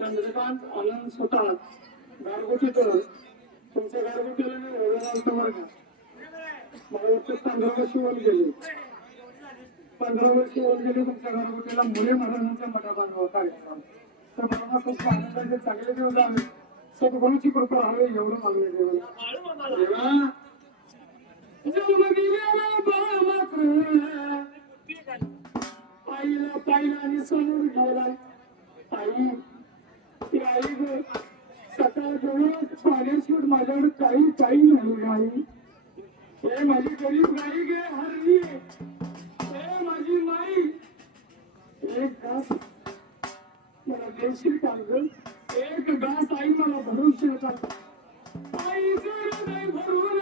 चंद्रकांत आनंद स्वतः गारगोटी करून तुमच्या गारगोटीला मी ओळख आलतो बरं का. मला वाटतं 15 वर्ष होऊन गेली. 15 वर्ष होऊन गेली तुमच्या गारगोटीला मुले महाराजांच्या मठा बांधवा कार्यक्रम. तर मला खूप आनंदाचे चांगले दिवस आले. सद्गुरूची कृपा हवे एवढं मागणे देवा. जन्म दिलेला बाळ मात्र आईला पाहिला आणि समोर गेला. आई ती आई ग सकाळ जवळ पाण्याशिवाय माझ्याकडे काही नाही आई. हे माझी गरीब गाई गे हरली. हे माझी माई एक घास मला देशील का ग. एक घास आई मला भरून शिरतात. आई हृदय भरून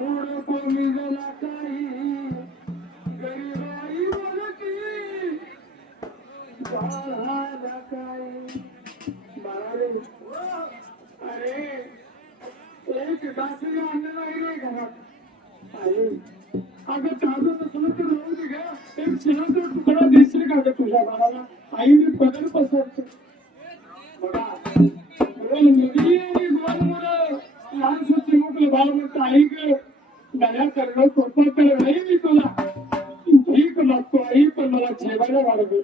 मोड कोमी गेला काही गरीब आई बोलती बाळाला काय बाळाले. अरे एक घासरी अन्न नाही रे घरात. आई अगं ताजं नसलं तर राहू दे ग. एक शिराचा तुकडा देशील का ग तुझ्या बाळाला. आईने पदर पसरते बघा. मुली आणि दोन मुलं लहान सुद्धा मोठं बाळ म्हणतं आई ग गळ्या करणं सोपं कर नाही मी तुला भीक मागतो आई पण मला जेवायला वाढवतो.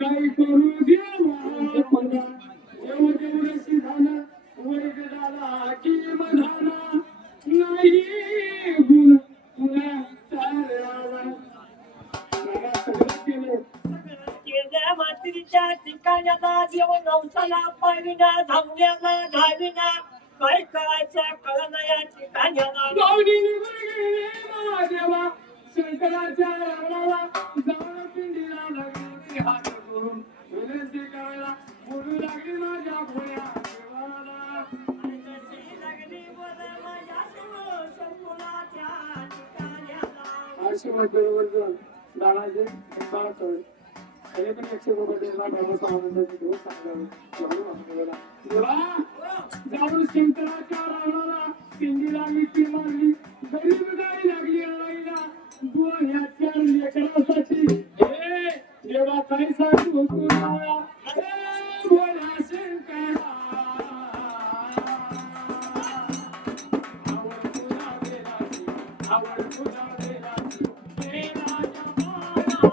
काय करू देवा मला देव जेवढे झालं वर्ग झाला की मधाना नाही गुण तुला चालला. सगळं केलं मातीच्या ठिकाण्याला देव नवसाला पाविना धावण्याला धाविना काय करायचं कळना या ठिकाण्याला. देवा शंकराच्या रावणाला जाऊन पिंडीला लागली हात करून विनंती करायला बोलू लागली माझ्या भोया देवाला. आशीर्वाद बरोबर दानाचे बाळा कळ हे पण 100 रुपये देणार बाबाचा आनंदाचे दिवस चांगला देवा. जाऊन शंकराच्या रावणाला पिंडीला मिठी मारली. गरीब गाई लागली आईला दोन ह्या 4 लेकरासाठी. हे देवा काय सांगू तुला बोला शंकरा आवड तुला देवाची आवड तुला देवाची हे राजा महाराज.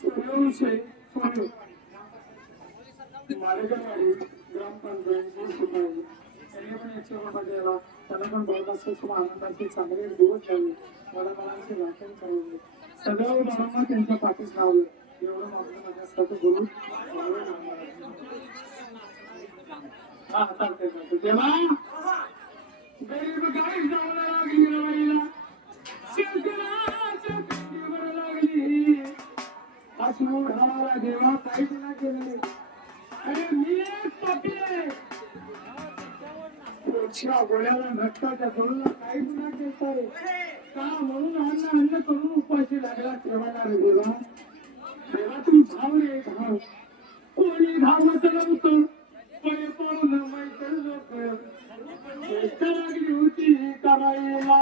सूर्यवंशी सोनू मालेगाववाडी ग्रामपंचायत शिपाई त्यांनी पण 100 रुपये दिला. त्याला पण बहुत असे खूप आनंदाचे चांगले दिवस झाले. वडापावांचे वाटण करून सदैव वडांना त्यांच्या पाठीस लावलं. एवढं मागणं माझ्यासाठी गुरु हा चालते चालते तेव्हा गरीब गाई जाऊ लागली रवाईला शेतकऱ्याच्या पिंडीवर लागली हसू घाला देवा काहीच ना केले. अरे मी एक पापी पुढच्या गोळ्याला घटकाच्या जोडूला काही गुन्हा केलाय का म्हणून अन्न करून उपाशी लागला ठेवायला रे देवा. देवा तू भाव रे भाव कोणी भावत नव्हतं पळे पळून मैत्र लोक लागली होती करायला